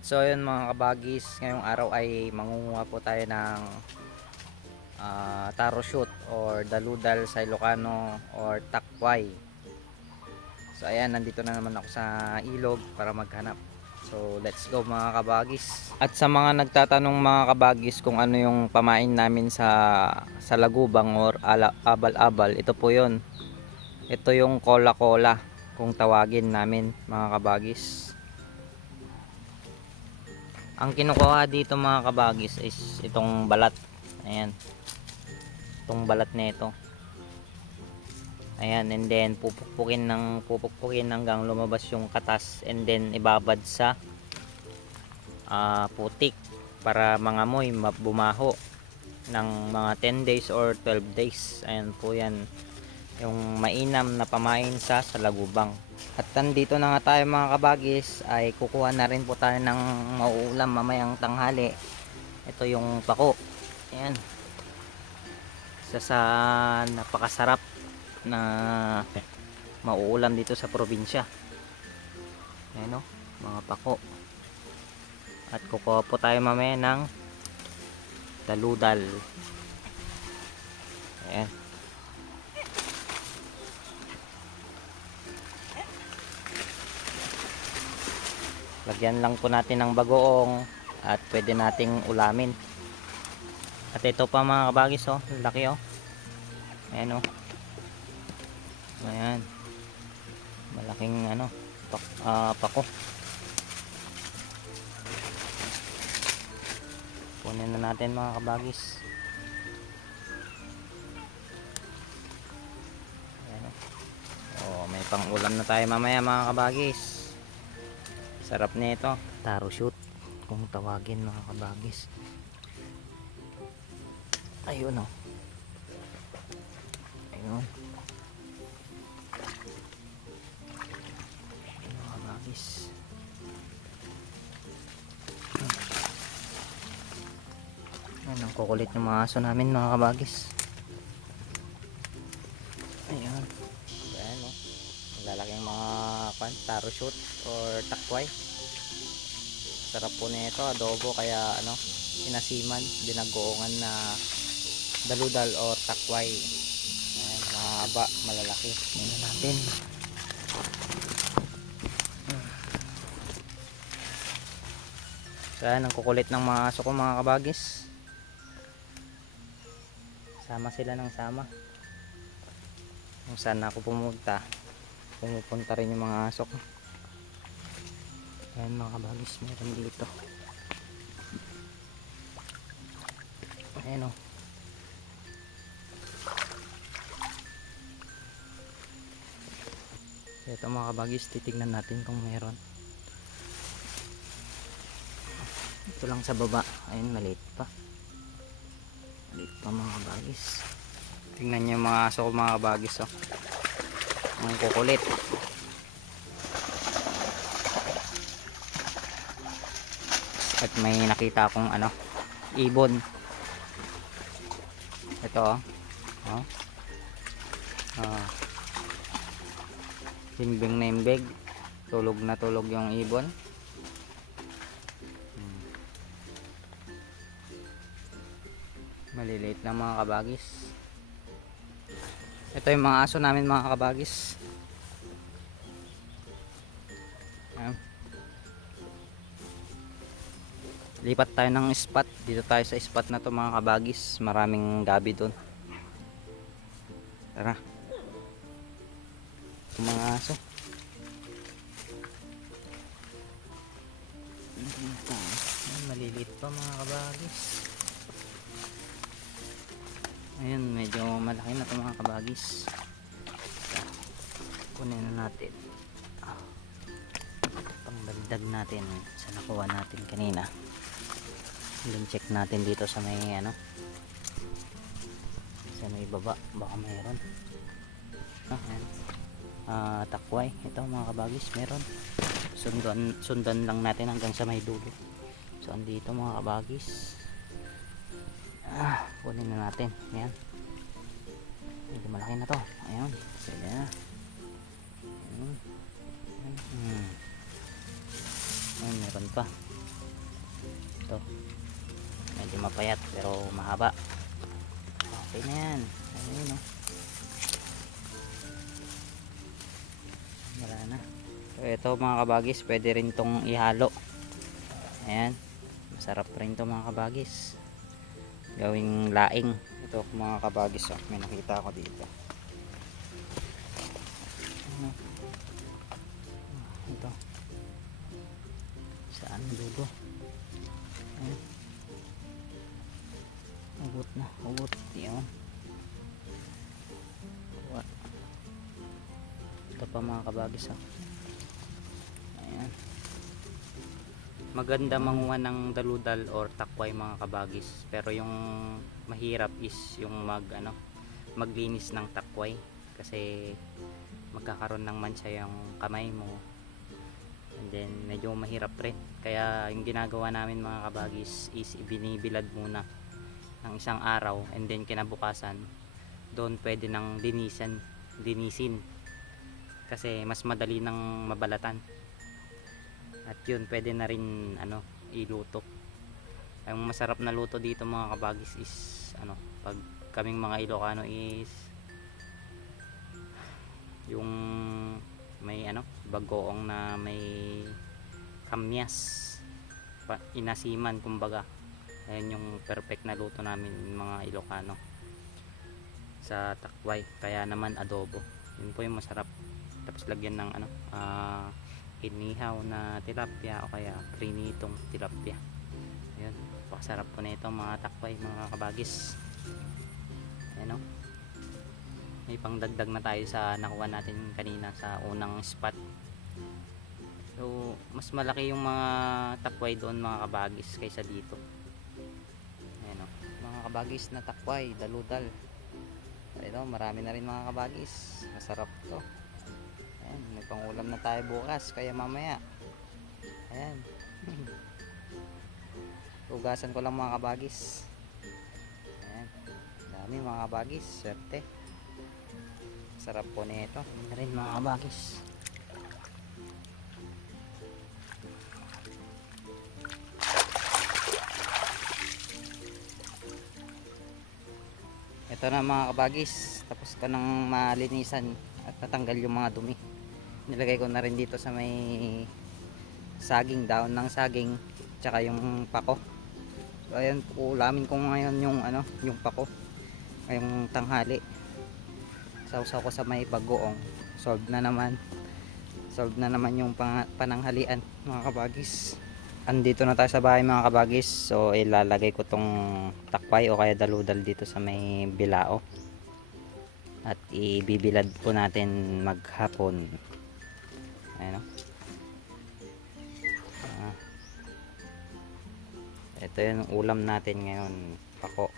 At so yun mga kabagis, ngayong araw ay mangunguha po tayo ng taro shoot or daludal sa Ilocano or takway. So ayan, nandito na naman ako sa ilog para maghanap. So let's go mga kabagis. At sa mga nagtatanong mga kabagis kung ano yung pamain namin sa lagubang or abal-abal, ito po yun. Ito yung cola-cola kung tawagin namin mga kabagis. Ang kinukuha dito mga kabagis is itong balat. Ayan. Itong balat nito. Ayan, and then pupukpukin hanggang lumabas yung katas, and then ibabad sa putik para mangamoy, bumaho ng mga 10 days or 12 days. Ayan po yan yung mainam na pamain sa salagubang. At nandito na nga tayo mga kabagis, ay kukuha na rin po tayo ng mauulam mamayang tanghali. Ito yung pako. Ayan, isa sa napakasarap na mauulam dito sa probinsya. Ayan o, mga pako. At kukuha po tayo mamaya ng daludal. Ayan. Lagyan lang po natin ng bagoong at pwede nating ulamin. At ito pa mga kabagis, oh, laki oh. Ayan oh. Ayan. Malaking ano, pako. Kunin na natin mga kabagis. Ayan oh. Oh, may pang-ulam na tayo mamaya mga kabagis. Sarap nito, taro shoot kung tawagin mga kabagis. Ayun oh. Ayun. Mga kabagis. Ayun, ang kukulit ng mga aso namin mga kabagis. Ayun. Ayan oh. Lalaking mga taro shoot or takway. Sarap po nito, adobo kaya ano, sinasiman, dinagoongan na daludal o takway. Ayan, mahaba, malalaki. Tingnan natin. So ayan, ang kukulit ng mga aso ko mga kabagis. Sama sila ng sama. Kung saan ako pumunta, pumupunta rin yung mga aso ko. Ayan mga kabagis, meron dito. Ayan o. Ito mga kabagis, titignan natin kung meron. Ito lang sa baba. Ayun, maliit pa. Maliit pa mga kabagis. Tingnan nyo yung mga aso ko mga kabagis oh. Ang kukulit. At may nakita akong ano, ibon. Ito oh. Himbing na himbig. Tulog na tulog yung ibon. Maliliit lang mga kabagis. Ito yung mga aso namin mga kabagis. Ayan. Lipat tayo ng spot. Dito tayo sa spot na to mga kabagis. Maraming gabi doon. Tara. Ito mga aso. Ayan, maliliit pa mga kabagis. Ayan, medyo malaki na ito mga kabagis. Kunin na natin. Pangdagdag natin sa nakuha natin kanina. Then check natin dito sa may ano, sa may baba, baka mayroon. Ayan. Takway, ito mga kabagis, meron. Sundan lang natin hanggang sa may dulo. So andito mga kabagis. Kunin na natin. Ayan, medyo malaki na to. Ayan, sige na. Ayan, meron pa. Ito. Medyo mapayat pero mahaba. Okay na yan. Ayun, oh. Wala na. So ito mga kabagis, pwede rin tong ihalo. Ayan. Masarap rin to mga kabagis. Gawing laing. Ito mga kabagis, oh. May nakita ako dito. Ito. Saan dulo? Ayan. Ugot na. Ugot. Yun. Ito pa mga kabagis, oh. Ayan. Maganda manguha ng daludal or takway mga kabagis, pero yung mahirap is yung maglinis ng takway kasi magkakaroon ng mancha yung kamay mo, and then medyo mahirap rin. Kaya yung ginagawa namin mga kabagis is ibinibilad muna ng isang araw, and then kinabukasan doon pwede nang linisin kasi mas madali nang mabalatan. At yun, pwede na rin iluto. Ang masarap na luto dito mga kabagis is pag kaming mga Ilocano is yung may bagoong na may kamyas, inasiman kumbaga. Ayan yung perfect na luto namin mga Ilocano sa takway. Kaya naman adobo, yun po yung masarap. Tapos lagyan ng inihaw na tilapia o kaya prinitong tilapia. Ayun, pakasarap po na ito mga takway mga kabagis. Ayan, may pangdagdag na tayo sa nakuha natin kanina sa unang spot. So mas malaki yung mga takway doon mga kabagis kaysa dito. Ayan, mga kabagis na takway, daludal. Ito, marami na rin mga kabagis. Masarap to. Ayan, may pangulam na tayo bukas, kaya mamaya. Ayan. Ugasan ko lang mga kabagis. Ayan. Dami mga kabagis, swerte. Sarap po nito. Ayan rin mga kabagis. Ito na mga kabagis, tapos ko nang malinisan at natanggal yung mga dumi. Nilagay ko na rin dito sa may saging, daon ng saging, tsaka yung pako. So ayan, ulamin ko ngayon yung yung pako ngayong tanghali. Sausaw ko sa may bagoong. Solve na naman yung pananghalian mga kabagis. Andito na tayo sa bahay mga kabagis. So ilalagay ko tong takway o kaya daludal dito sa may bilao at ibibilad po natin maghapon. Ayan, ito yung ulam natin ngayon, pako.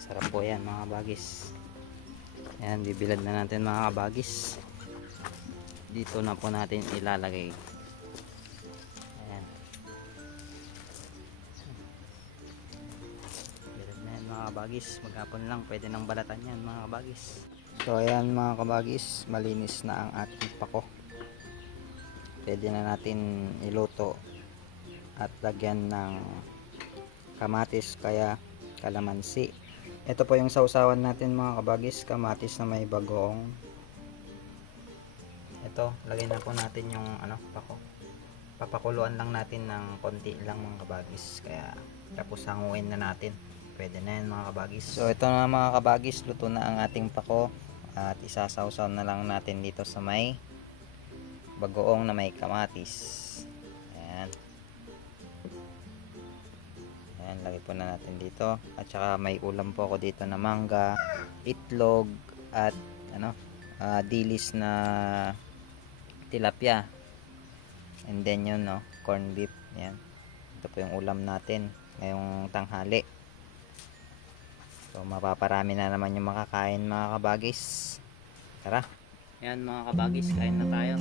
Sarap po yan mga kabagis. Ayan, bibilad na natin mga kabagis. Dito na po natin ilalagay. Ayan, bilad na yan mga kabagis. Maghapon lang pwede nang balatan yan mga kabagis. So ayan mga kabagis, malinis na ang ating pako. Pwede na natin iluto at lagyan ng kamatis kaya kalamansi. Ito po yung sausawan natin mga kabagis, kamatis na may bagoong. Ito, lagay na po natin yung pako. Papakuluan lang natin ng konti lang mga kabagis, kaya tapos hanguin na natin. Pwede na yan mga kabagis. So ito na mga kabagis, luto na ang ating pako at isasawsaw na lang natin dito sa may bagoong na may kamatis. Ayan. Ayan, lagay po na natin dito. At saka may ulam po ako dito na mangga, itlog, at dilis na tilapia. And then yun, corn beef. Ayan. Ito po yung ulam natin ngayong tanghali. So mapaparami na naman yung makakain mga kabagis. Tara. Ayan mga kabagis, kain na tayo.